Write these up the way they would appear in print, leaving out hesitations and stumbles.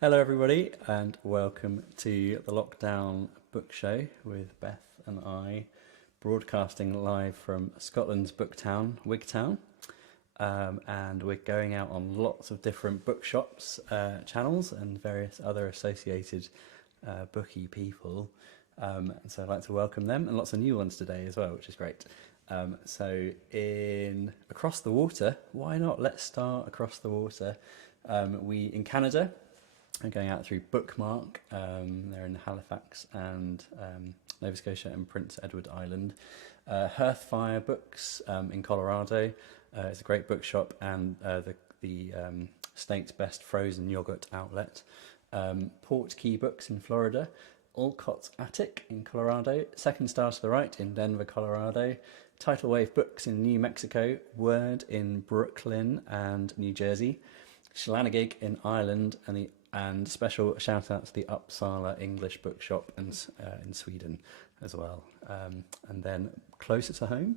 Hello everybody and welcome to the Lockdown Book Show with Beth and I, broadcasting live from Scotland's booktown, Wigtown, and we're going out on lots of different bookshops, channels and various other associated bookie people, and so I'd like to welcome them and lots of new ones today as well, which is great. So in across the water, why not? Let's start across the water. We in Canada. I'm going out through Bookmark. They're in Halifax and Nova Scotia and Prince Edward Island. Hearthfire Books in Colorado. It's a great bookshop and the state's best frozen yogurt outlet. Port Key Books in Florida. Alcott's Attic in Colorado. Second Star to the Right in Denver, Colorado. Tidal Wave Books in New Mexico. Word in Brooklyn and New Jersey. Schlanagig in Ireland and special shout out to the Uppsala English Bookshop in Sweden as well. And then closer to home?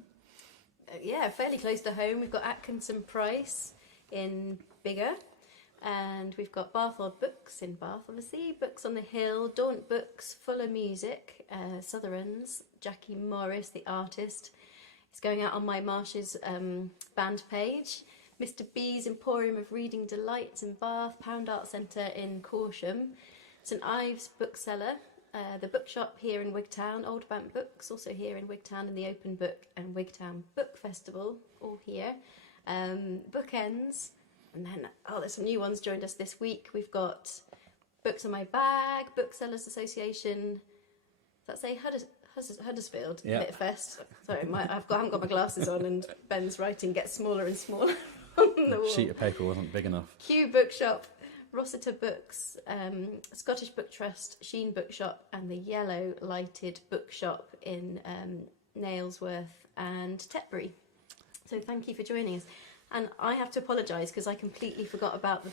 Yeah, fairly close to home. We've got Atkinson Price in Biggar, and we've got Barthord Books in Bath, obviously. Books on the Hill, Daunt Books, Fuller Music, Southerns, Jackie Morris, the artist. It's going out on my Marsh's band page. Mr. B's Emporium of Reading Delights in Bath, Pound Art Centre in Corsham, St Ives Bookseller, the Bookshop here in Wigtown, Old Bank Books also here in Wigtown, and the Open Book and Wigtown Book Festival all here, Bookends, and then there's some new ones joined us this week. We've got Books on My Bag, Booksellers Association, does that say Huddersfield Lit Fest? Sorry, I haven't got my glasses on and Ben's writing gets smaller and smaller. The sheet of paper wasn't big enough. Kew Bookshop, Rossiter Books, Scottish Book Trust, Sheen Bookshop, and the Yellow Lighted Bookshop in Nailsworth and Tetbury. So thank you for joining us. And I have to apologise because I completely forgot about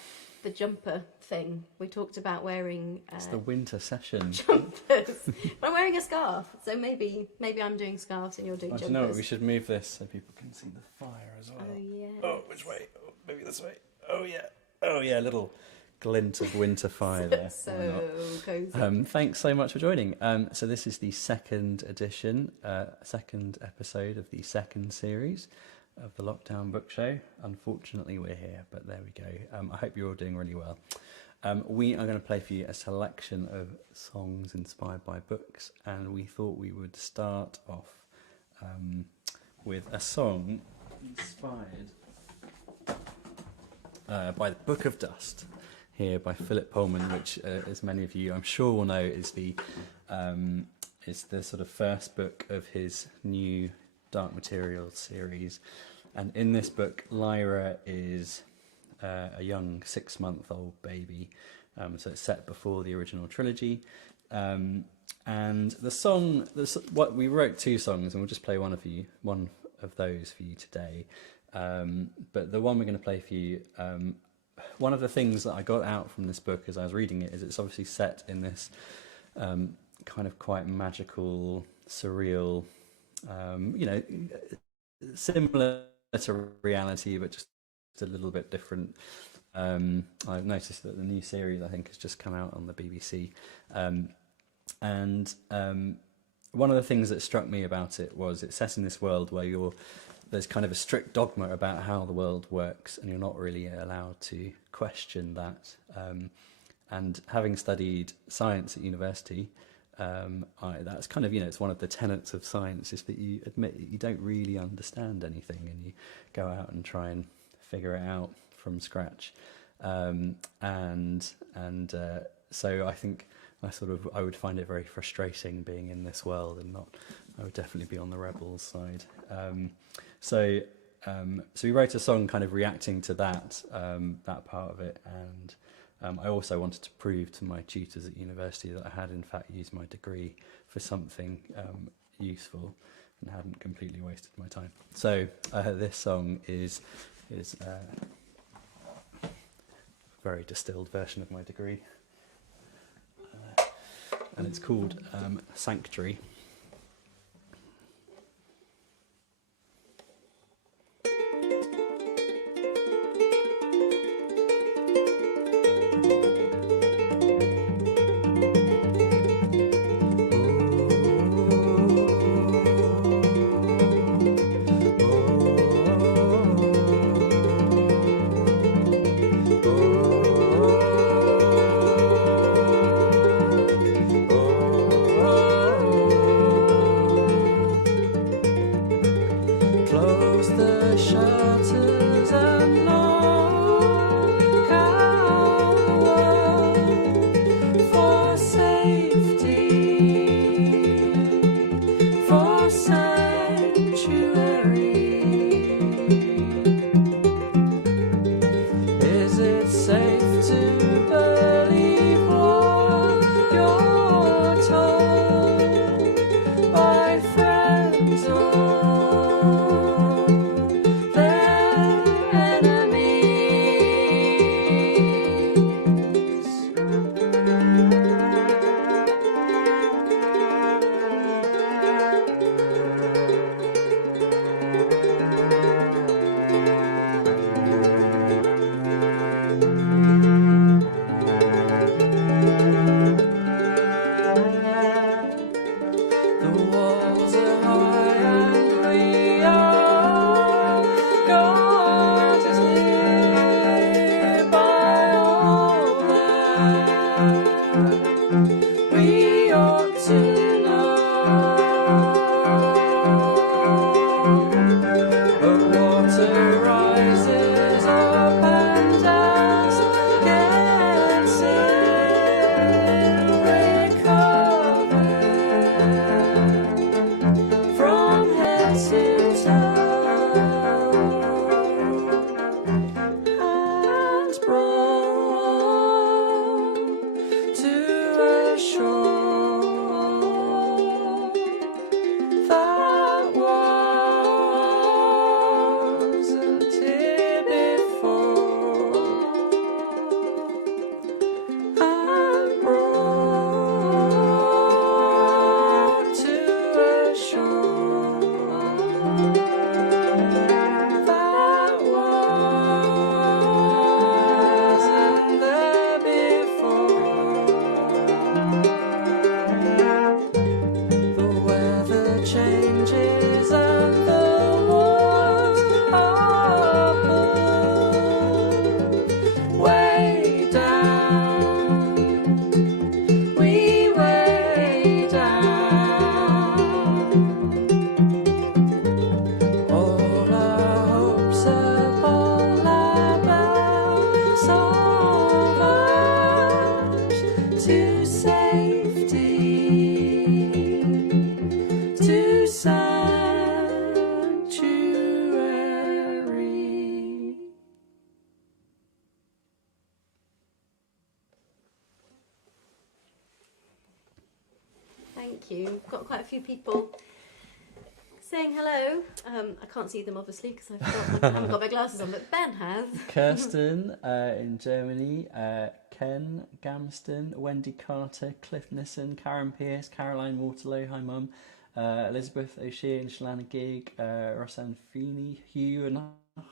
the jumper thing. We talked about wearing... it's the winter session. Jumpers. I'm wearing a scarf, so maybe I'm doing scarves and you're doing jumpers. Do you know what? We should move this so people can see the fire as well. Oh, yeah. Oh, which way? Oh, maybe this way. Oh, yeah. Oh, yeah, a little glint of winter fire there. So cosy. Thanks so much for joining. So this is the second edition, second episode of the second series of the Lockdown Book Show. Unfortunately, we're here, but there we go. I hope you're all doing really well. We are going to play for you a selection of songs inspired by books, and we thought we would start off with a song inspired by the Book of Dust, here by Philip Pullman, which, as many of you I'm sure will know, is the sort of first book of his new Dark Materials series. And in this book, Lyra is a young 6-month-old baby, so it's set before the original trilogy. And the song, what we wrote 2 songs, and we'll just play one of those for you today. But the one we're going to play for you, one of the things that I got out from this book as I was reading it is it's obviously set in this kind of quite magical, surreal, similar to reality, but just a little bit different. I've noticed that the new series, I think, has just come out on the BBC. And one of the things that struck me about it was it's set in this world where you're there's kind of a strict dogma about how the world works, and you're not really allowed to question that. And having studied science at university, that's kind of, it's one of the tenets of science, is that you admit you don't really understand anything, and you go out and try and figure it out from scratch. So I think I would find it very frustrating being in this world, and I would definitely be on the rebels side. So we wrote a song kind of reacting to that part of it, and I also wanted to prove to my tutors at university that I had in fact used my degree for something useful and hadn't completely wasted my time. So this song is a very distilled version of my degree, and it's called Sanctuary. Close the shutters and lock out for safety, for sanctuary. Is it safe to believe what you're told by friends or Thank you. We've got quite a few people saying hello. I can't see them obviously because I haven't got my glasses on, but Ben has. Kirsten in Germany, Ken Gamston, Wendy Carter, Cliff Nissen, Karen Pierce, Caroline Waterloo, hi mum, Elizabeth O'Shea and Shalana Gig, Rosanne Feeney, Hugh and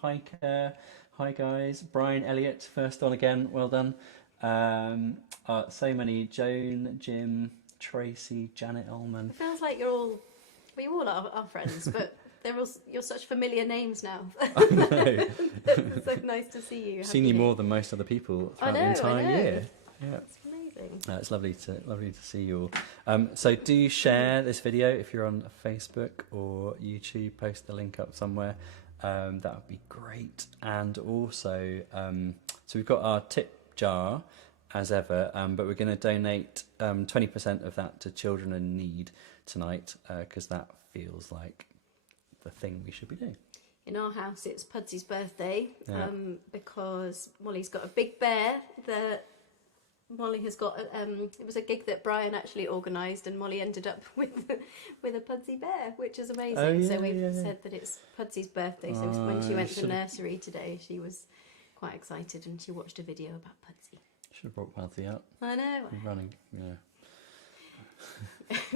Hiker, hi guys, Brian Elliott, first on again, well done. So many, Joan, Jim, Tracy, Janet Ullman. It sounds like you're all our friends, but you're such familiar names now. I know. It's so nice to see you. I've seen you more than most other people throughout the entire year. Yeah. It's amazing. It's lovely to see you all. So do share this video if you're on Facebook or YouTube. Post the link up somewhere. That would be great. And also, so we've got our tip jar as ever, but we're going to donate 20% of that to children in need tonight, because that feels like the thing we should be doing. In our house, it's Pudsy's birthday, because Molly's got a big bear that Molly has got. It was a gig that Brian actually organised, and Molly ended up with a Pudsey bear, which is amazing. Oh, yeah, so we've said that it's Pudsy's birthday. So when she went to nursery today, she was quite excited, and she watched a video about Pudsey. Should have brought Pudsey out. I know. I'm running, yeah.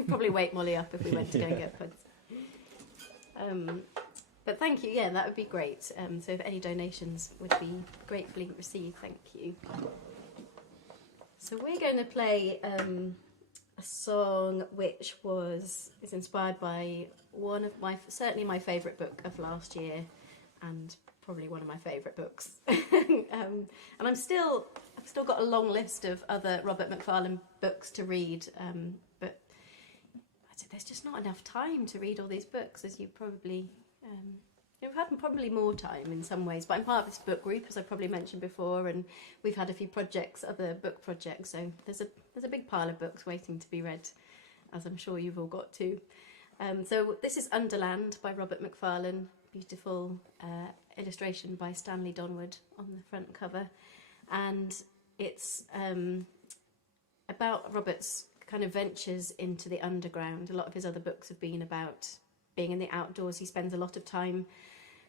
Probably wake Molly up if we went to go and get Pudsey. But thank you, that would be great. So if any donations would be gratefully received, thank you. So we're going to play a song which is inspired by one of certainly my favourite book of last year, and probably one of my favourite books. And I've still got a long list of other Robert Macfarlane books to read, but there's just not enough time to read all these books, as you probably you've had probably more time in some ways, but I'm part of this book group, as I probably mentioned before, and we've had a few projects, other book projects, so there's a big pile of books waiting to be read, as I'm sure you've all got too. So this is Underland by Robert Macfarlane, beautiful illustration by Stanley Donwood on the front cover, and it's about Robert's kind of ventures into the underground. A lot of his other books have been about being in the outdoors. He spends a lot of time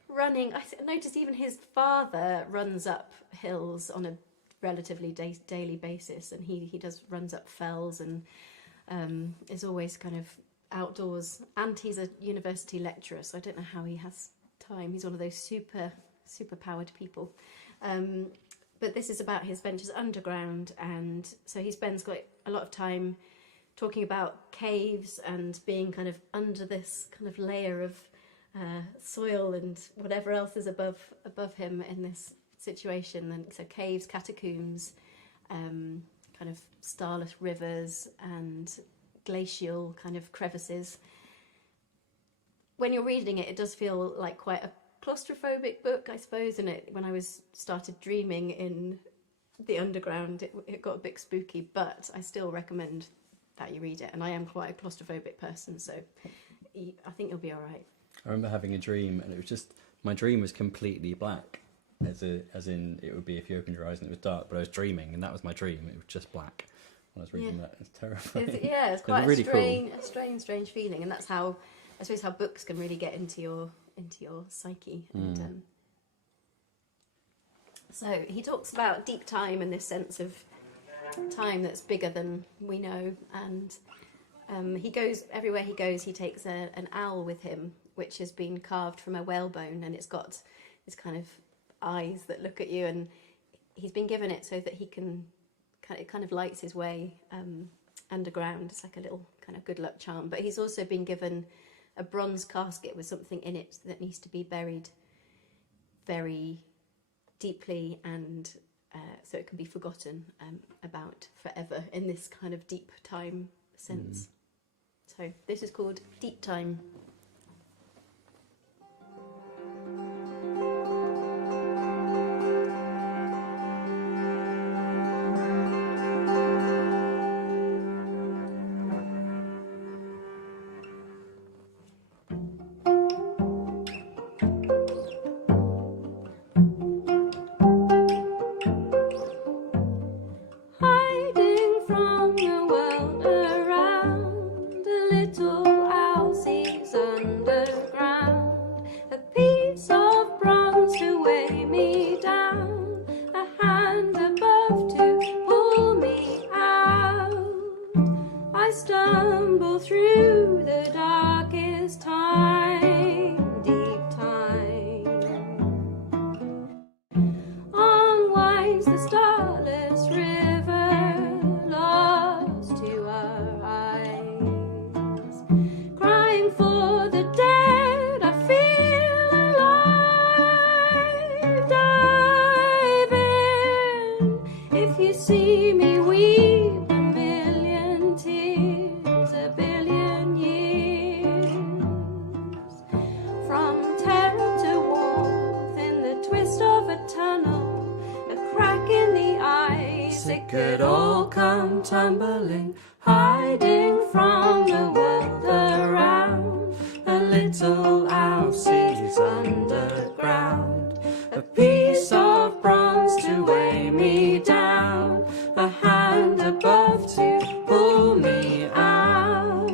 running. I noticed even his father runs up hills on a relatively daily basis, and he runs up fells and is always kind of outdoors. And he's a university lecturer, so I don't know how he has time. He's one of those super powered people. But this is about his ventures underground, and so he spends quite a lot of time talking about caves and being kind of under this kind of layer of soil and whatever else is above him in this situation. And so caves, catacombs, kind of starless rivers and glacial kind of crevices. When you're reading it, it does feel like quite a claustrophobic book, I suppose, and when I started dreaming in the underground, it got a bit spooky, but I still recommend that you read it, and I am quite a claustrophobic person, so I think you'll be all right. I remember having a dream, and it was just, my dream was completely black, as in it would be if you opened your eyes and it was dark, but I was dreaming, and that was my dream. It was just black when I was reading that. It's terrifying. It's quite really a strange feeling, and that's how, I suppose, how books can really get into your psyche. And, so he talks about deep time and this sense of time that's bigger than we know, and he goes everywhere he goes. He takes an owl with him, which has been carved from a whalebone, and it's got this kind of eyes that look at you, and he's been given it so that he can it kind of lights his way underground. It's like a little kind of good luck charm, but he's also been given a bronze casket with something in it that needs to be buried very deeply, and so it can be forgotten about forever in this kind of deep time sense. So this is called Deep Time. Crying for the dead, I feel tumbling, hiding from the world around. A little Elsie's underground, a piece of bronze to weigh me down, a hand above to pull me out.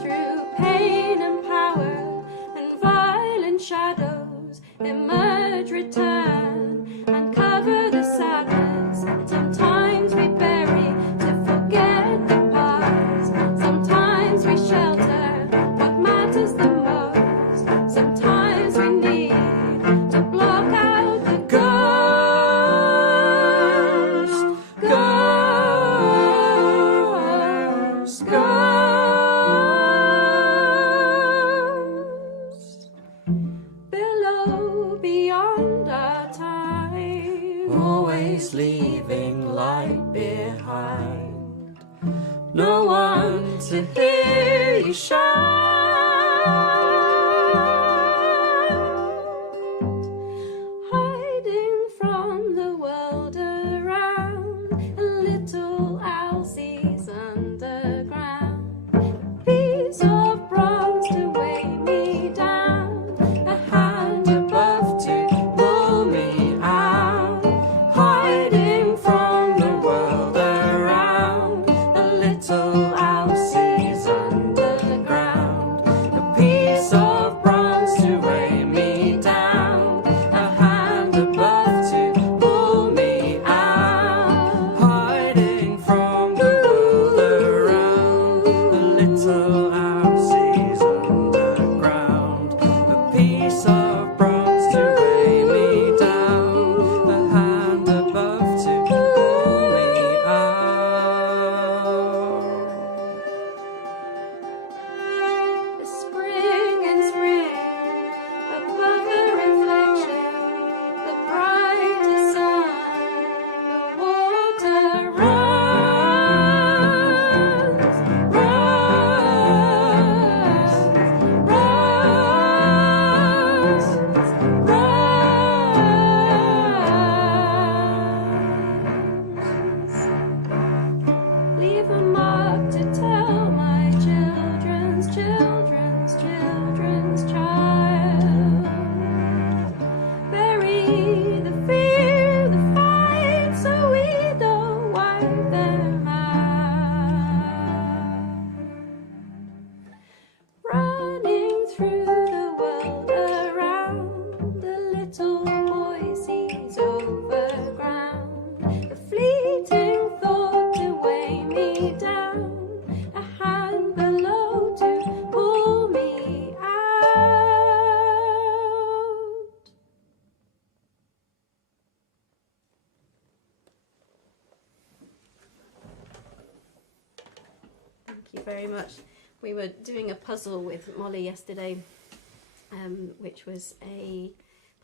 Through pain and power and violent shadows, emerge, return, and cover the sadness. Sometimes we bury to forget the past. Sometimes we shelter what matters the most. Sometimes we need to block out the ghost, ghost, ghost. Below, beyond our time, Always leaving light behind. No one to hear you shout. hiding from the world around. A little Elsie's underground, a piece of bronze to weigh me down, A hand above to pull me out. Hiding from the world around. A little Elsie's underground, a piece of bronze to weigh me down, a hand above to pull me out. Hiding from the world around. A little Elsie's underground, a piece of bronze to weigh me down, a hand above to pull me out. the spring and spring, above a reflection, the brighter sun, the water runs, runs, runs. Leave a mark to tell my children's children's children's child. Bury the fear, the fight, so we don't wipe them out. Running through the world around, the little boy sees over ground, a fleeting thought to weigh me down, a hand below to pull me out. Thank you very much. We were doing a puzzle with Molly yesterday, which was a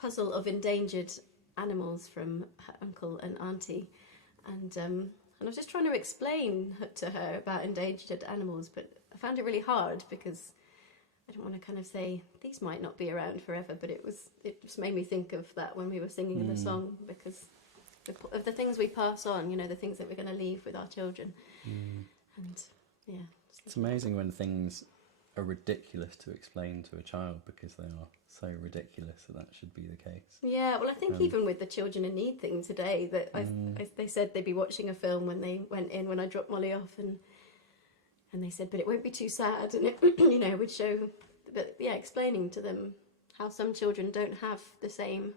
puzzle of endangered animals from her uncle and auntie, and I was just trying to explain to her about endangered animals, but I found it really hard because I didn't want to kind of say these might not be around forever, but it just made me think of that when we were singing the song, because of the things we pass on, you know, the things that we're going to leave with our children, and yeah. It's amazing when things are ridiculous to explain to a child because they are so ridiculous that should be the case. Yeah, well, I think even with the children in need thing today, that they said they'd be watching a film when they went in, when I dropped Molly off, and they said, but it won't be too sad, and it, you know, would show, but yeah, explaining to them how some children don't have the same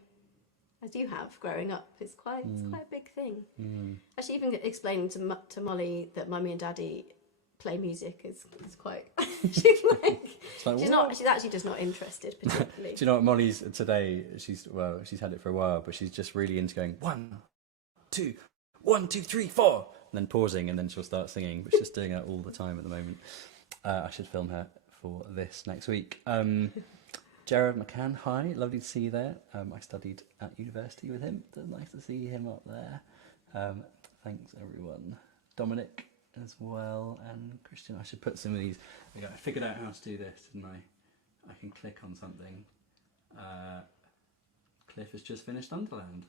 as you have growing up is quite it's quite a big thing. Actually, even explaining to Molly that Mummy and Daddy play music is quite she's actually just not interested particularly. Do you know what Molly's today? She's had it for a while, but she's just really into going 1, 2, 1, 2, 3, 4, and then pausing, and then she'll start singing. But she's doing that all the time at the moment. I should film her for this next week. Jared McCann, hi, lovely to see you there. I studied at university with him. So nice to see him up there. Thanks everyone. Dominic as well, and Christian. I should put some of these. I figured out how to do this, didn't I? I can click on something. Cliff has just finished Underland.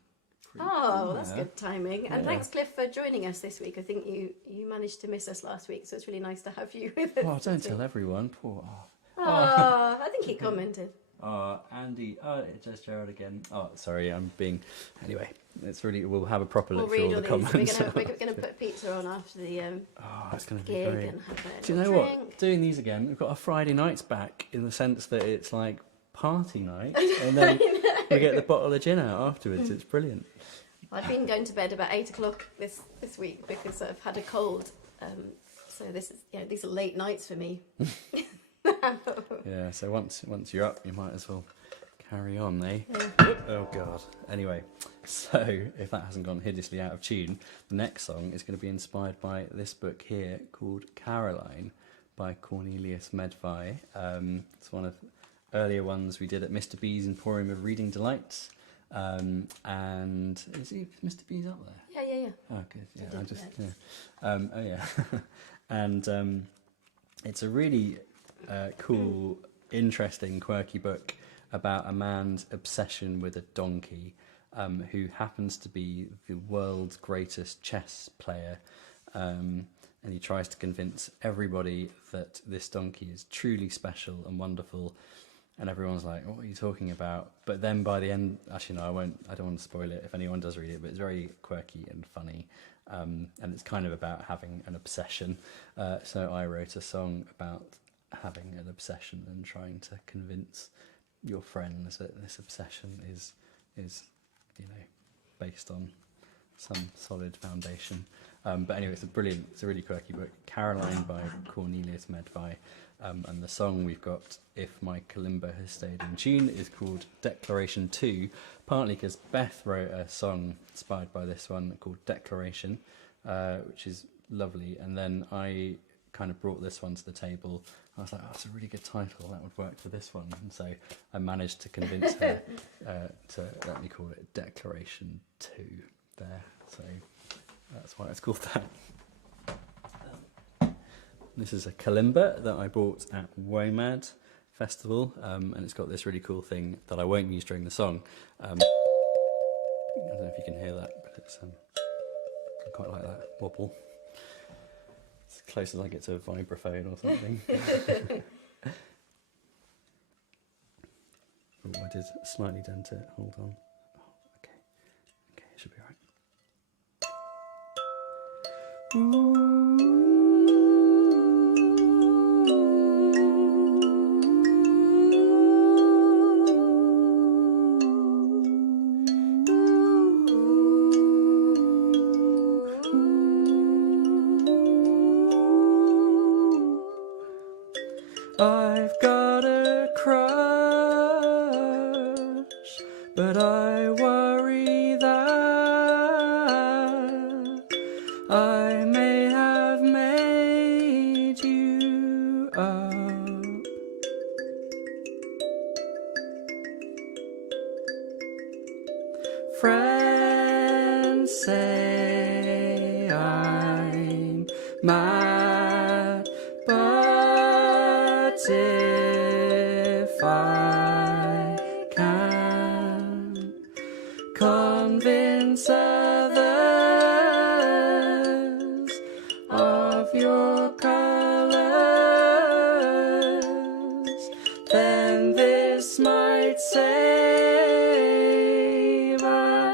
Oh, that's good timing. And Yeah. thanks, Cliff, for joining us this week. I think you managed to miss us last week, so it's really nice to have you with us. Oh, don't tell everyone. Poor. Oh, I think he commented. Oh, Andy. Oh, it's just Gerald again. Oh, sorry, I'm being. Anyway, it's really. We'll have a proper We'll look through read all the all these. comments. We're going to put pizza on after the Oh, it's going to be gig great. and have a Do you know little what? drink. Doing these again, we've got our Friday nights back in the sense that it's like party night, and then we get the bottle of gin out afterwards. It's brilliant. I've been going to bed about 8 o'clock this week because I've had a cold. So this is these are late nights for me. Yeah. So once you're up, you might as well carry on, eh? Yeah. Oh God. Anyway, so if that hasn't gone hideously out of tune, the next song is going to be inspired by this book here called Caroline by Cornelius Medvai. It's one of the earlier ones we did at Mr. B's Emporium of Reading Delights. And is Mr. B's up there? Yeah. Oh, good. Yeah, I I did just that. yeah. Oh yeah. And it's a really cool, interesting, quirky book about a man's obsession with a donkey, who happens to be the world's greatest chess player, and he tries to convince everybody that this donkey is truly special and wonderful. And everyone's like, "What are you talking about?" But then by the end, actually no, I won't. I don't want to spoil it if anyone does read it. But it's very quirky and funny, and it's kind of about having an obsession. So I wrote a song about having an obsession and trying to convince your friends that this obsession is based on some solid foundation. But anyway, it's a really quirky book. Caroline by Cornelius Medvai. And the song we've got, If My Kalimba Has Stayed in Tune, is called Declaration 2, partly because Beth wrote a song inspired by this one called Declaration, which is lovely. And then I kind of brought this one to the table. I was like, oh, it's a really good title, that would work for this one. And so I managed to convince her to let me call it Declaration 2 there. So that's why it's called that. This is a kalimba that I bought at WOMAD Festival, and it's got this really cool thing that I won't use during the song. I don't know if you can hear that, but it's I quite like that wobble. It's as close as I get to a vibraphone or something. Oh, I did slightly dent it. Hold on. Oh, okay, it should be all right. Ooh. I've got a crush, but I worry that I may have made you up. Friends say I'm mad, but if I can convince others of your colours, then this might save us.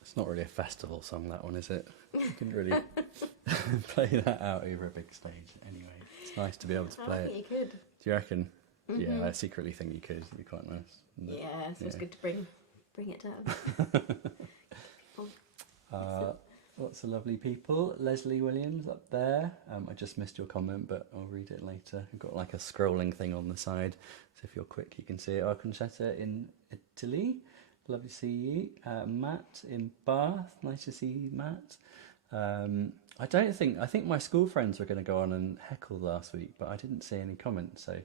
It's not really a festival song, that one, is it? You couldn't really play that out over a big stage. Anyway, it's nice to be able to play it. You could. Do you reckon? Yeah, I secretly think you could. It'd be quite nice. Yeah, so it's good to bring it down. Lots of lovely people. Leslie Williams up there. I just missed your comment, but I'll read it later. We've got like a scrolling thing on the side, so if you're quick, you can see it. Concetta in Italy. Lovely to see you. Matt in Bath. Nice to see you, Matt. I think my school friends were going to go on and heckle last week, but I didn't see any comments, so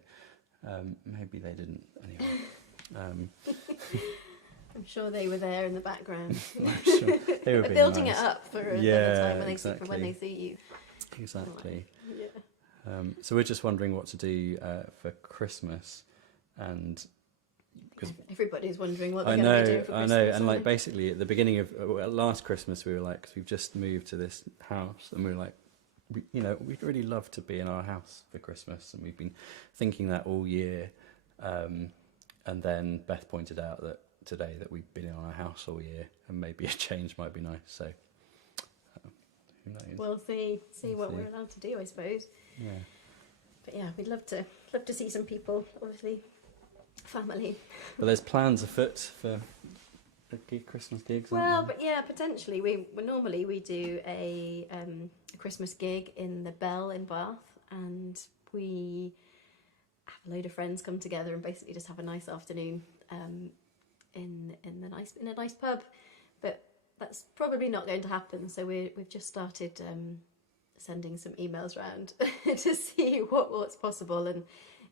maybe they didn't. Anyway. I'm sure they were there in the background. I'm sure they were They're building nice. it up for another time when they see you. Exactly. Yeah. So we're just wondering what to do for Christmas, and because everybody's wondering what they're I going to be doing for Christmas. I know, and like basically at the beginning of last Christmas, we were like, because we've just moved to this house, and we were like, we'd really love to be in our house for Christmas, and we've been thinking that all year, and then Beth pointed out that today that we've been in our house all year, and maybe a change might be nice. So who knows? We'll see what we're allowed to do, I suppose. Yeah. But yeah, we'd love to see some people, obviously, family. But there's plans afoot for Christmas gigs. Well, but yeah, potentially. We normally do a Christmas gig in the Bell in Bath, and we have a load of friends come together and basically just have a nice afternoon in a nice pub. But that's probably not going to happen. So we've just started sending some emails around to see what's possible and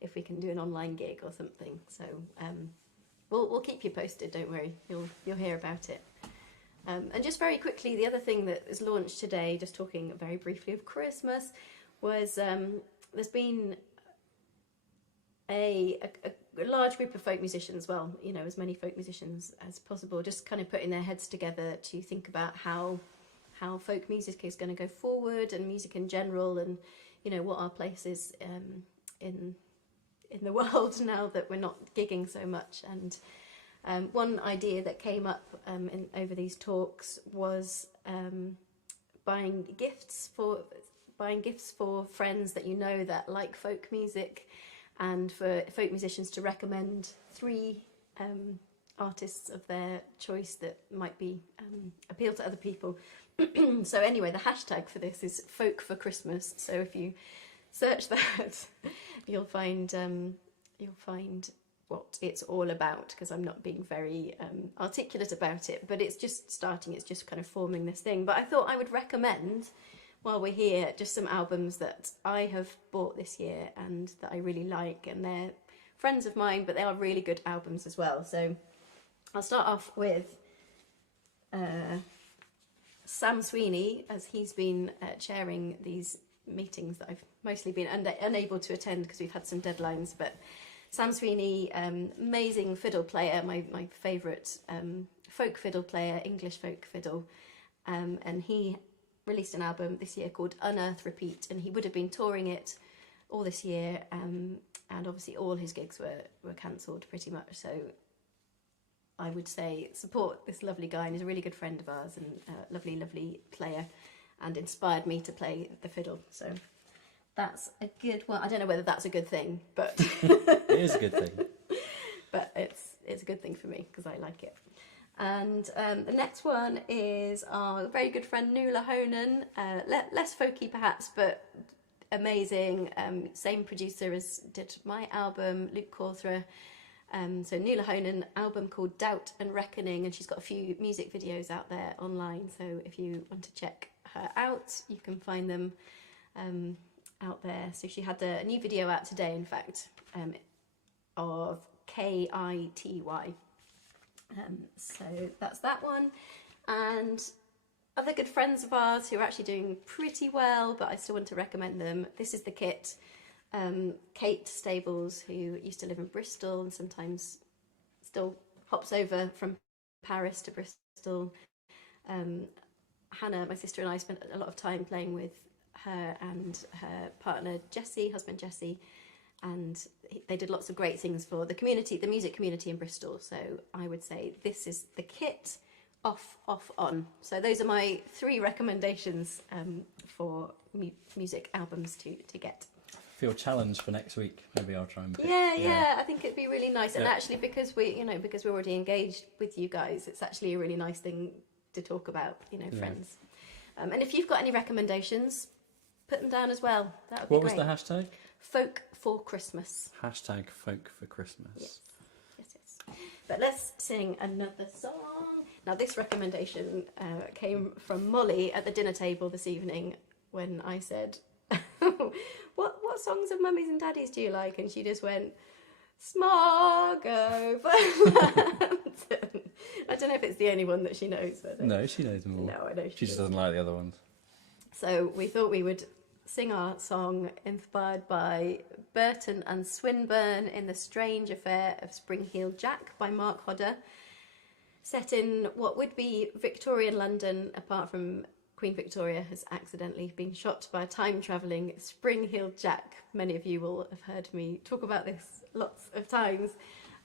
if we can do an online gig or something. So we'll keep you posted. Don't worry, you'll hear about it. And just very quickly, the other thing that is launched today, just talking very briefly of Christmas, was there's been a large group of folk musicians, well, as many folk musicians as possible, just kind of putting their heads together to think about how folk music is going to go forward, and music in general, and what our place is in the world now that we're not gigging so much. And one idea that came up over these talks was buying gifts for friends that that like folk music, and for folk musicians to recommend 3 artists of their choice that might be appeal to other people. So anyway, the hashtag for this is Folk for Christmas. So if you search that, you'll find what it's all about, because I'm not being very articulate about it, but it's just starting, it's just kind of forming this thing. But I thought I would recommend, while we're here, just some albums that I have bought this year and that I really like, and they're friends of mine, but they are really good albums as well. So I'll start off with Sam Sweeney, as he's been chairing these meetings that I've mostly been unable to attend because we've had some deadlines. But Sam Sweeney, amazing fiddle player, my favourite folk fiddle player, English folk fiddle, and he released an album this year called Unearth Repeat, and he would have been touring it all this year, and obviously all his gigs were cancelled pretty much. So I would say support this lovely guy, and he's a really good friend of ours, and a lovely player, and inspired me to play the fiddle. So that's a good one. I don't know whether that's a good thing, but it is a good thing. But it's a good thing for me because I like it. And the next one is our very good friend Nuala Honan, less folky perhaps, but amazing. Same producer as did my album, Luke Cawthra. So Nuala Honan, album called Doubt and Reckoning, and she's got a few music videos out there online. So if you want to check her out, you can find them out there. So she had a new video out today, in fact, of K-I-T-Y. So that's that one. And other good friends of ours who are actually doing pretty well, but I still want to recommend them. This is The Kit. Kate Stables, who used to live in Bristol and sometimes still hops over from Paris to Bristol. Hannah, my sister, and I spent a lot of time playing with her and her partner Jessie, husband Jessie, and they did lots of great things for the community, the music community in Bristol. So I would say this is The Kit, off, on. So those are my 3 recommendations for music albums to get. I feel challenged for next week. Maybe I'll try and pick, yeah. I think it'd be really nice. And Yeah. actually, because we're already engaged with you guys, it's actually a really nice thing to talk about. Yeah. Friends. And if you've got any recommendations, put them down as well. That would be What was great. the hashtag? Folk for Christmas. Hashtag folk for Christmas. Yes. But let's sing another song. Now, this recommendation came from Molly at the dinner table this evening when I said, what songs of mummies and daddies do you like? And she just went, Smog over London. I don't know if it's the only one that she knows. No, she knows them all. No, I know She just doesn't like the other ones. So we thought we would sing our song inspired by Burton and Swinburne in The Strange Affair of Spring-Heeled Jack by Mark Hodder, set in what would be Victorian London, apart from Queen Victoria has accidentally been shot by a time-travelling Spring-Heeled Jack. Many of you will have heard me talk about this lots of times.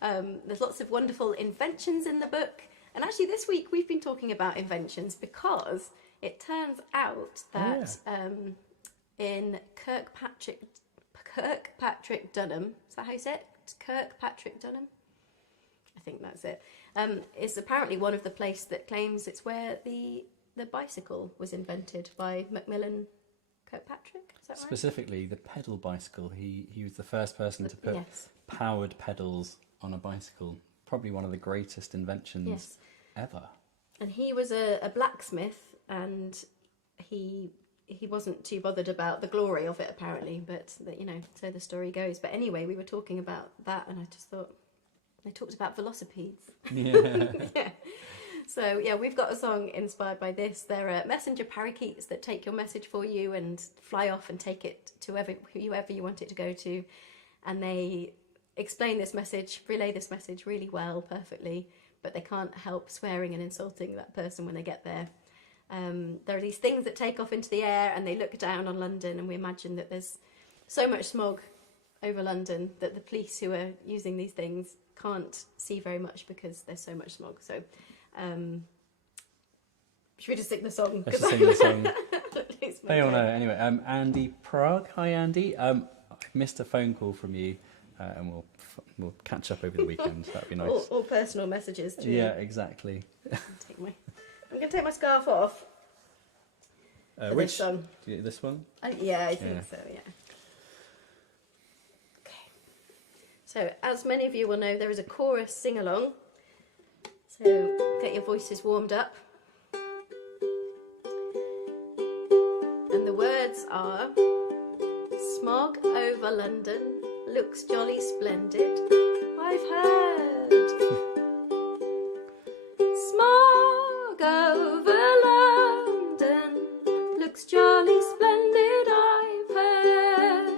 There's lots of wonderful inventions in the book, and actually this week we've been talking about inventions because it turns out that in Kirkpatrick Dunham, is that how you say it? Kirkpatrick Dunham? I think that's it. It's apparently one of the places that claims it's where the bicycle was invented by Macmillan Kirkpatrick. Is that right? Specifically, the pedal bicycle. He was the first person to put powered pedals on a bicycle. Probably one of the greatest inventions ever. And he was a blacksmith, and he wasn't too bothered about the glory of it apparently, but so the story goes. But anyway, we were talking about that, and I just thought they talked about velocipedes. Yeah. So we've got a song inspired by this. They're messenger parakeets that take your message for you and fly off and take it to whoever you want it to go to, and they explain this message, relay this message really well, perfectly, but they can't help swearing and insulting that person when they get there. There are these things that take off into the air and they look down on London, and we imagine that there's so much smog over London that the police who are using these things can't see very much because there's so much smog. So should we just sing the song? Let's just sing the song. They all know. Anyway, Andy Prague. Hi, Andy. I missed a phone call from you, and we'll catch up over the weekend. That'd be nice. All personal messages. Yeah, exactly. I'm going to take my scarf off. Which song? This one? Yeah, I think so, yeah. Okay. So, as many of you will know, there is a chorus sing-along. So, get your voices warmed up. And the words are, Smog over London looks jolly splendid, I've heard. Smog over London looks jolly splendid, I've heard.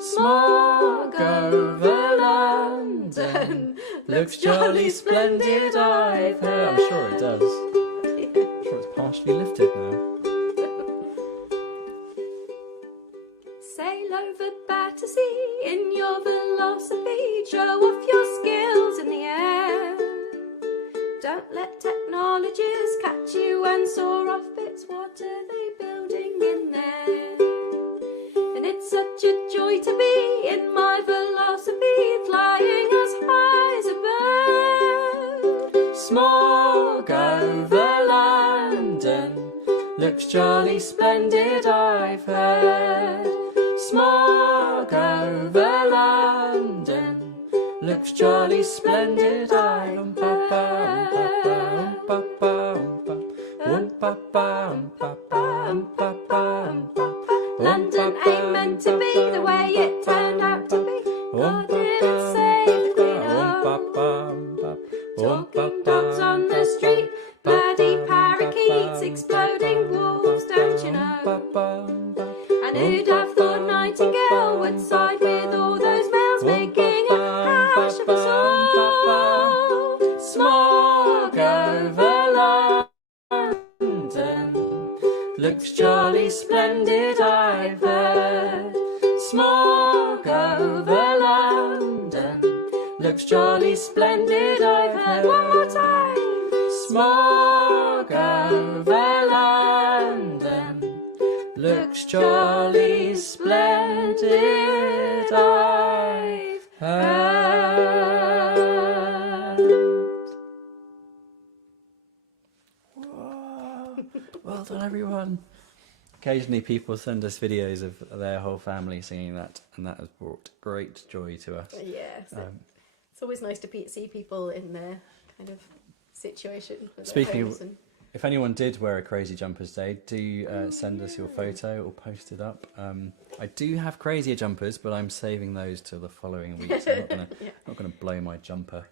Smog over London looks jolly splendid, I've heard. I'm sure it does. I'm sure it's partially lifted now. Sail over Battersea in your velocipede, show off your skills in the air. Don't let technologies catch you and soar off bits. What are they building in there? And it's such a joy to be in my velocipede, flying as high as a bird. Smog over London looks jolly splendid, I've heard. Smog over London looks jolly splendid, I've heard. London ain't meant to be the way it turned out to be. God didn't save the Queen, oh. Talking dogs on the street, bloody parakeets, exploding wolves, don't you know? And who'd have thought Nightingale would side with all those males, making a hash of us all. Smog over London looks jolly splendid, I've heard. Smog over London looks jolly splendid, I've heard. One more time. Smog over London looks jolly splendid, I've heard. Whoa. Well done, everyone. Occasionally people send us videos of their whole family singing that, and that has brought great joy to us. Yeah, it's always nice to see people in their kind of situation. Speaking of, if anyone did wear a crazy jumpers day, do send us your photo or post it up. I do have crazier jumpers, but I'm saving those till the following week. So I'm not gonna blow my jumper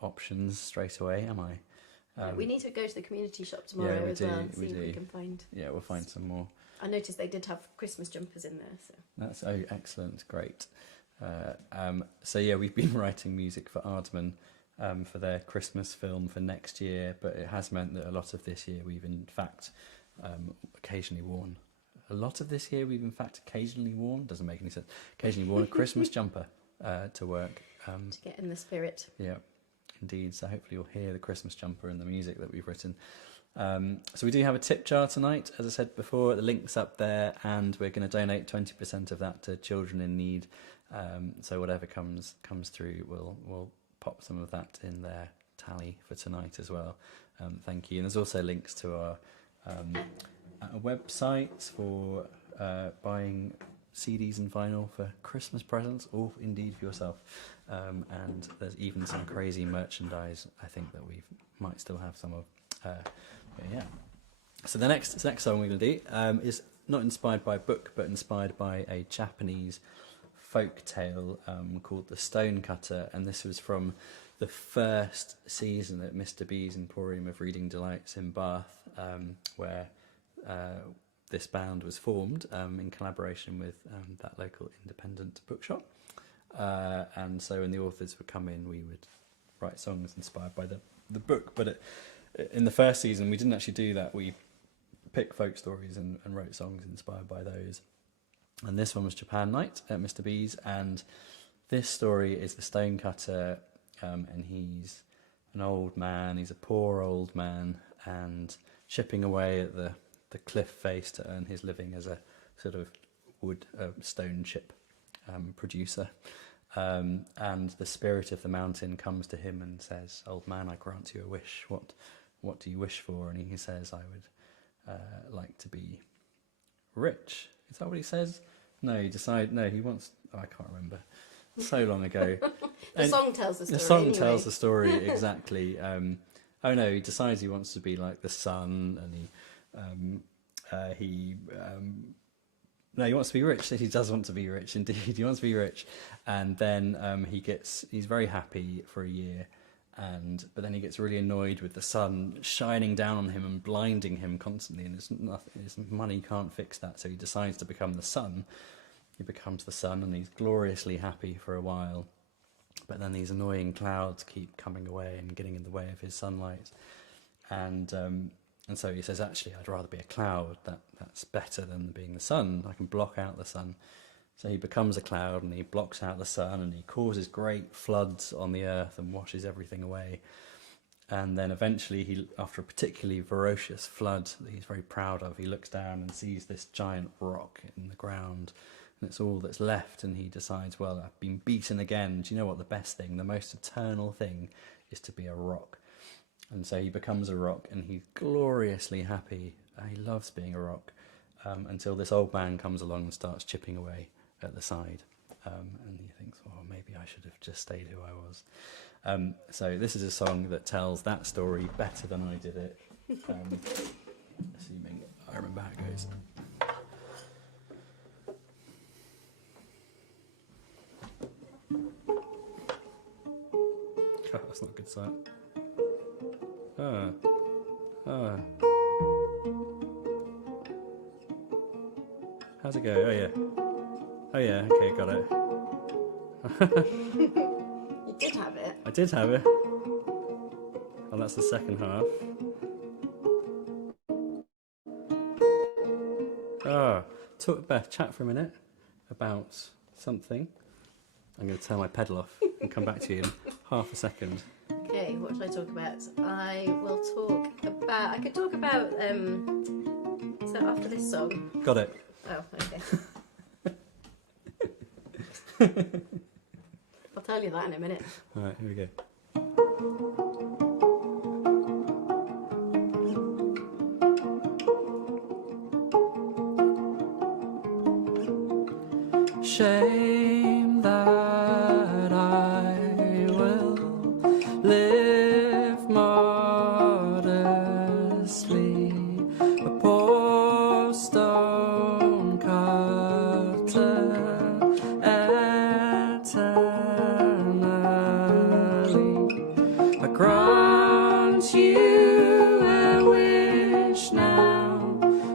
options straight away, am I? We need to go to the community shop tomorrow as well and see if we can find... Yeah, we'll find some more. I noticed they did have Christmas jumpers in there. So That's excellent, great. So yeah, we've been writing music for Aardman for their Christmas film for next year, but it has meant that a lot of this year we've in fact occasionally worn. A lot of this year we've in fact occasionally worn, doesn't make any sense, occasionally worn a Christmas jumper to work. To get in the spirit. Yeah. Indeed, so hopefully you'll hear the Christmas jumper and the music that we've written. So we do have a tip jar tonight, as I said before, the link's up there, and we're going to donate 20% of that to children in need. So whatever comes through, we'll pop some of that in their tally for tonight as well. Thank you. And there's also links to our website for buying CDs and vinyl for Christmas presents, or indeed for yourself. And there's even some crazy merchandise I think that we might still have some of. But yeah. So the next song we're going to do is not inspired by a book, but inspired by a Japanese folk tale called The Stonecutter, and this was from the first season at Mr. B's Emporium of Reading Delights in Bath, where this band was formed in collaboration with that local independent bookshop. And so when the authors would come in, we would write songs inspired by the book. But in the first season, we didn't actually do that. We picked folk stories and wrote songs inspired by those. And this one was Japan Night at Mr. B's. And this story is the stonecutter, and he's an old man. He's a poor old man, and chipping away at the cliff face to earn his living as a sort of stone chip producer. And the spirit of the mountain comes to him and says, "Old man, I grant you a wish. What do you wish for?" And he says, "I would like to be rich." Is that what he says? No, he wants... Oh, I can't remember. So long ago. The song tells the story. The song tells the story, exactly. He decides he wants to be like the sun, and he wants to be rich. He does want to be rich, indeed. He wants to be rich. And then he's very happy for a year, but then he gets really annoyed with the sun shining down on him and blinding him constantly, and his money can't fix that, so he decides to become the sun. He becomes the sun, and he's gloriously happy for a while. But then these annoying clouds keep coming away and getting in the way of his sunlight. And so he says, actually, I'd rather be a cloud. That's better than being the sun. I can block out the sun. So he becomes a cloud, and he blocks out the sun, and he causes great floods on the earth and washes everything away. And then eventually, after a particularly ferocious flood that he's very proud of, he looks down and sees this giant rock in the ground, and it's all that's left. And he decides, well, I've been beaten again. Do you know what the best thing, the most eternal thing, is to be a rock? And so he becomes a rock, and he's gloriously happy. He loves being a rock, until this old man comes along and starts chipping away at the side. And he thinks, well, maybe I should have just stayed who I was. So this is a song that tells that story better than I did it, assuming I remember how it goes. God, that's not a good start. How's it go? Oh yeah, okay, got it. You did have it. I did have it. Oh, that's the second half. Beth, chat for a minute about something. I'm going to turn my pedal off and come back to you in half a second. Okay, what should I talk about? I could talk about So after this song. Got it. Oh, okay. I'll tell you that in a minute. All right, here we go. Shame that I will live modestly, a poor stone cutter eternally. I grant you a wish now.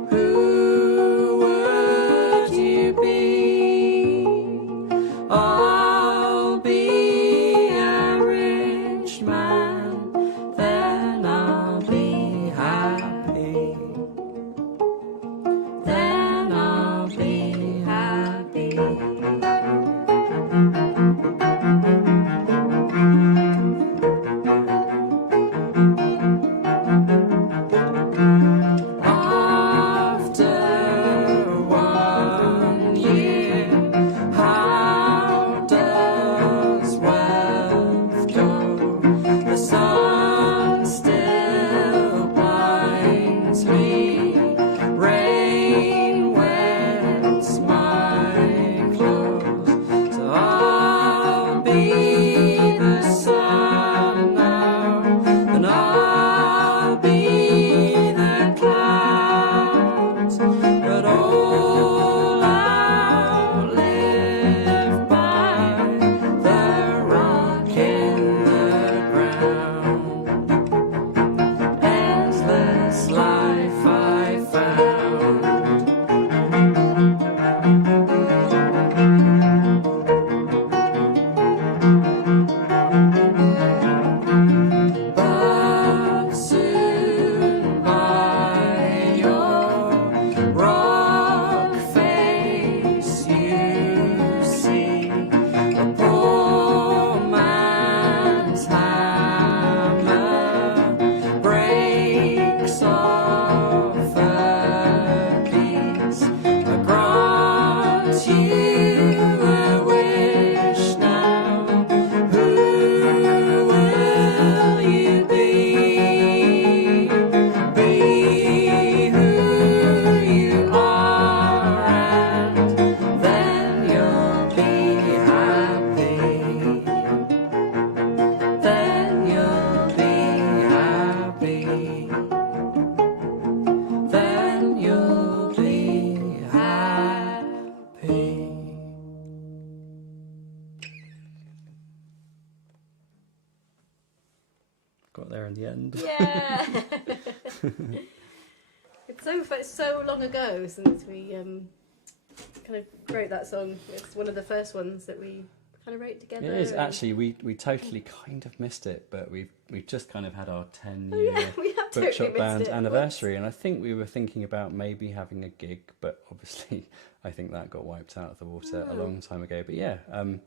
Who would you be? I'll be a rich man, then I'll be happy. Then I'll be happy. After 1 year, how does wealth go? The sun still blinds me, rain wets my clothes, so I'll be the sun now, and I'll be the clouds, but all I'll live by the rock in the ground. Endless life I found. But soon by your rock face you see a poor man's hammer breaks off a piece. I grant you a wish now. Who will you be? Be who you are, and then you'll be happy. Then you'll be happy. Then you'll be happy. Got there in the end. Yeah. It's so long ago since we kind of wrote that song. It's one of the first ones that we kind of wrote together. It is and- actually. We totally kind of missed it, but we've just kind of had our 10 Oh year yeah, we have totally Bookshop missed Band it. anniversary, and I think we were thinking about maybe having a gig, but obviously I think that got wiped out of the water a Oh. long time ago. But yeah, Oh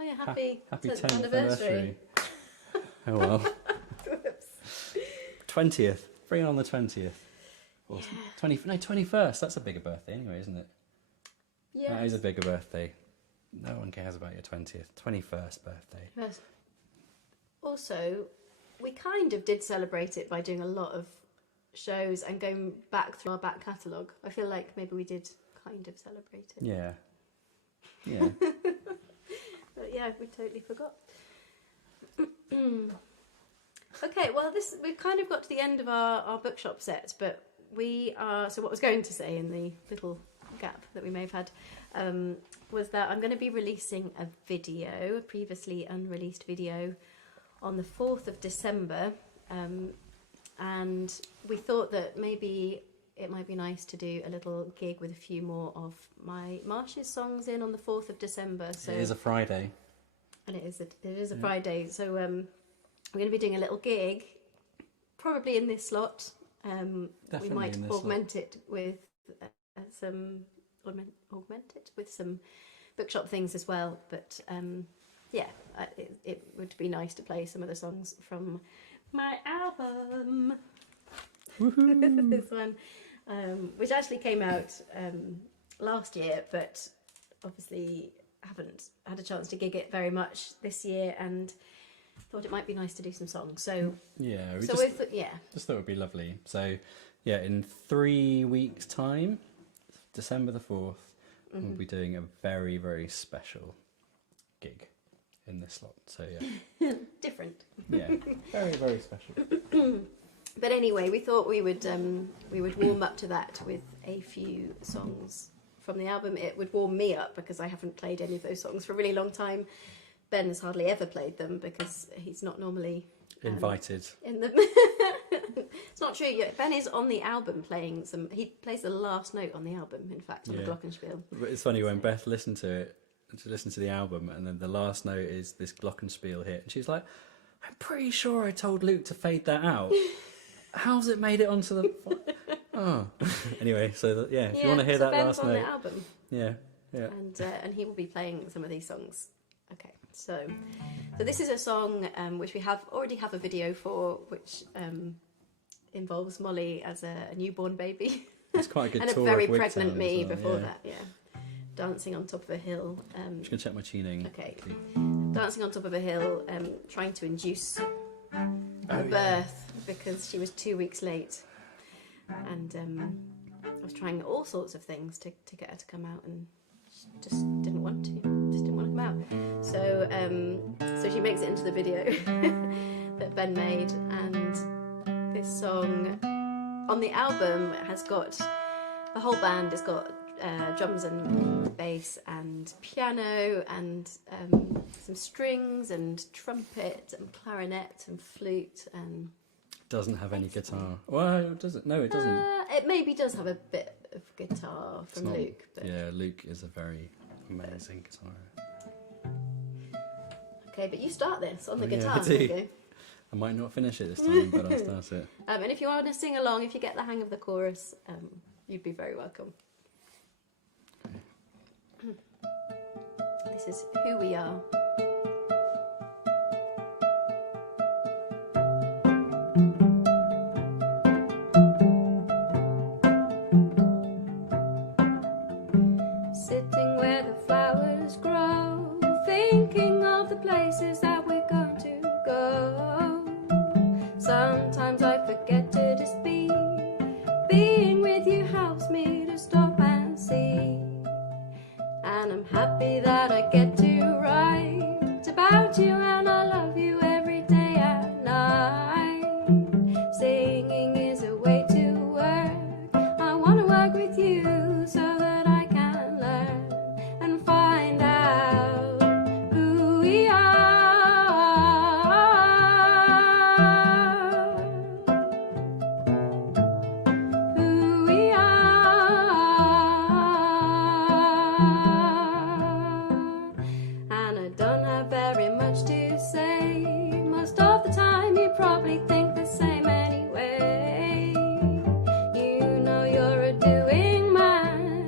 yeah, happy 10th 10th anniversary. Oh well, Whoops. 20th. Bring on the 20th. Or 21st. That's a bigger birthday anyway, isn't it? Yes. That is a bigger birthday. No one cares about your 20th, 21st birthday. Yes. Also, we kind of did celebrate it by doing a lot of shows and going back through our back catalogue. I feel like maybe we did kind of celebrate it. Yeah. Yeah. But yeah, we totally forgot. Okay, well, we've kind of got to the end of our bookshop set, but so what I was going to say in the little gap that we may have had was that I'm going to be releasing a previously unreleased video, on the 4th of December, and we thought that maybe it might be nice to do a little gig with a few more of my Marsh's songs in on the 4th of December. So It is a Friday. And it is a Friday, so we're going to be doing a little gig, probably in this slot. We Definitely might in this augment it with some bookshop things as well. But it would be nice to play some of the songs from my album. This one. which actually came out last year, but obviously haven't had a chance to gig it very much this year, and thought it might be nice to do some songs. So yeah, just thought it would be lovely. So yeah, in 3 weeks' time, December the 4th, we'll be doing a very, very special gig in this slot. So yeah, different. yeah, very, very special. But anyway, we thought we would warm up to that with a few songs from the album. It would warm me up because I haven't played any of those songs for a really long time. Ben has hardly ever played them because he's not normally Invited. in them. It's not true. Ben is on the album playing some. He plays the last note on the album, in fact, on the glockenspiel. But it's funny when Beth listened to the album, and then the last note is this glockenspiel hit, and she's like, "I'm pretty sure I told Luke to fade that out. How's it made it onto the?" Oh, anyway, so if you want to hear that Ben's last on note, the album, yeah, and he will be playing some of these songs. Okay, so this is a song which we already have a video for, which involves Molly as a newborn baby. It's quite a good and tour a very of Wigtown pregnant me as well, before that, dancing on top of a hill. I'm just gonna check my tuning. Okay, dancing on top of a hill, trying to induce a birth because she was 2 weeks late, and I was trying all sorts of things to get her to come out, and she just didn't want to come out. So so she makes it into the video that Ben made, and this song on the album has got, the whole band has got drums and bass and piano and some strings and trumpet and clarinet and flute, and Doesn't have any guitar. Well, does it? No, it doesn't. It maybe does have a bit of guitar from not- Luke. But... Yeah, Luke is a very amazing guitarist. Okay, but you start this on the Oh, yeah, guitar. I do. Okay. I might not finish it this time, but I'll start it. And if you want to sing along, if you get the hang of the chorus, you'd be very welcome. This is Who We Are. Sitting where the flowers grow, thinking of the places that we're going to go. Sometimes I forget to just be. Being with you helps me to stop and see. And I'm happy that I get to write about you, and I love you every day and night. Singing is a way to work. I want to work with you so that I can learn and find out who we are. Who we are. And I don't have very much to say. Most of the time you probably think the same anyway. You know you're a doing man.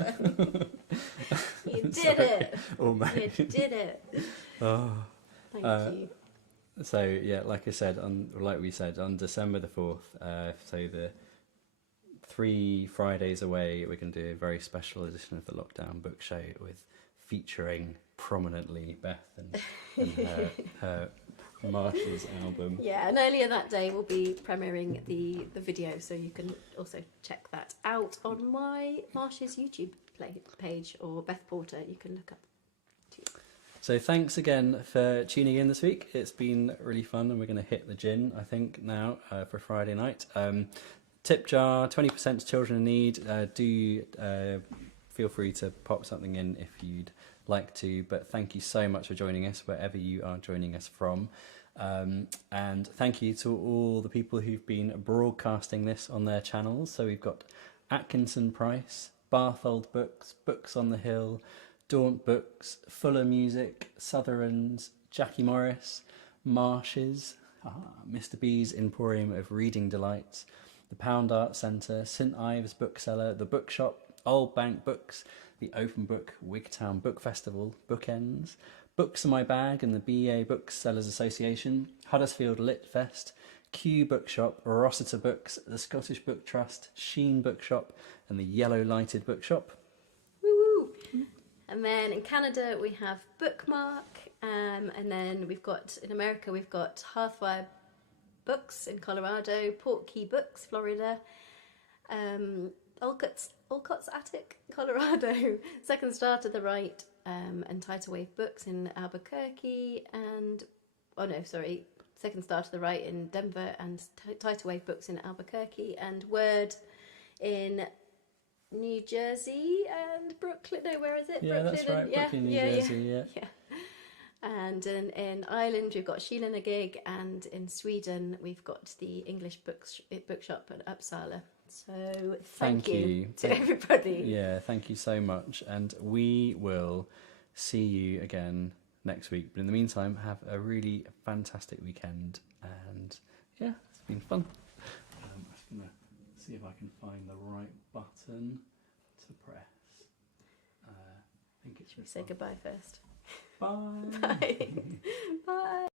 one. You did it. Almost. You did it. Oh. Thank you. So yeah, like we said, on December the 4th, so the 3 Fridays away, we're going to do a very special edition of the Lockdown Book Show featuring prominently Beth and her Marsh's album. Yeah, and earlier that day we'll be premiering the video, so you can also check that out on my Marsh's YouTube page, or Beth Porter, you can look up too. So thanks again for tuning in this week. It's been really fun, and we're going to hit the gin, I think, now for Friday night. Tip jar, 20% to children in need. Do feel free to pop something in if you'd like to, but thank you so much for joining us wherever you are joining us from. And thank you to all the people who've been broadcasting this on their channels. So we've got Atkinson Price, Barthold Books, Books on the Hill, Daunt Books, Fuller Music, Sutherland's, Jackie Morris, Marsh's, Mr. B's Emporium of Reading Delights, the Pound Art Centre, St Ives Bookseller, the Bookshop, Old Bank Books, the Open Book, Wigtown Book Festival, Bookends, Books in My Bag and the BEA Booksellers Association, Huddersfield Lit Fest, Kew Bookshop, Rossiter Books, the Scottish Book Trust, Sheen Bookshop, and the Yellow Lighted Bookshop. Woo woo! And then in Canada we have Bookmark, and then we've got, in America, we've got Hearthfire Books in Colorado, Port Key Books, Florida, Olcott's Attic, Colorado, Second Star to the Right, and Tidal Wave Books in Albuquerque, and Second Star to the Right in Denver, and Tidal Wave Books in Albuquerque, and Word in New Jersey and Brooklyn. No, where is it? Yeah, Brooklyn, that's right. Brooklyn, New Jersey. Yeah. And in Ireland we've got Sheila Gig, and in Sweden we've got the English Bookshop at Uppsala. So thank you to everybody. Yeah, thank you so much. And we will see you again next week. But in the meantime, have a really fantastic weekend. And yeah, it's been fun. I'm just going to see if I can find the right button to press. I think it's. Should we say goodbye first? Bye. Bye. Bye.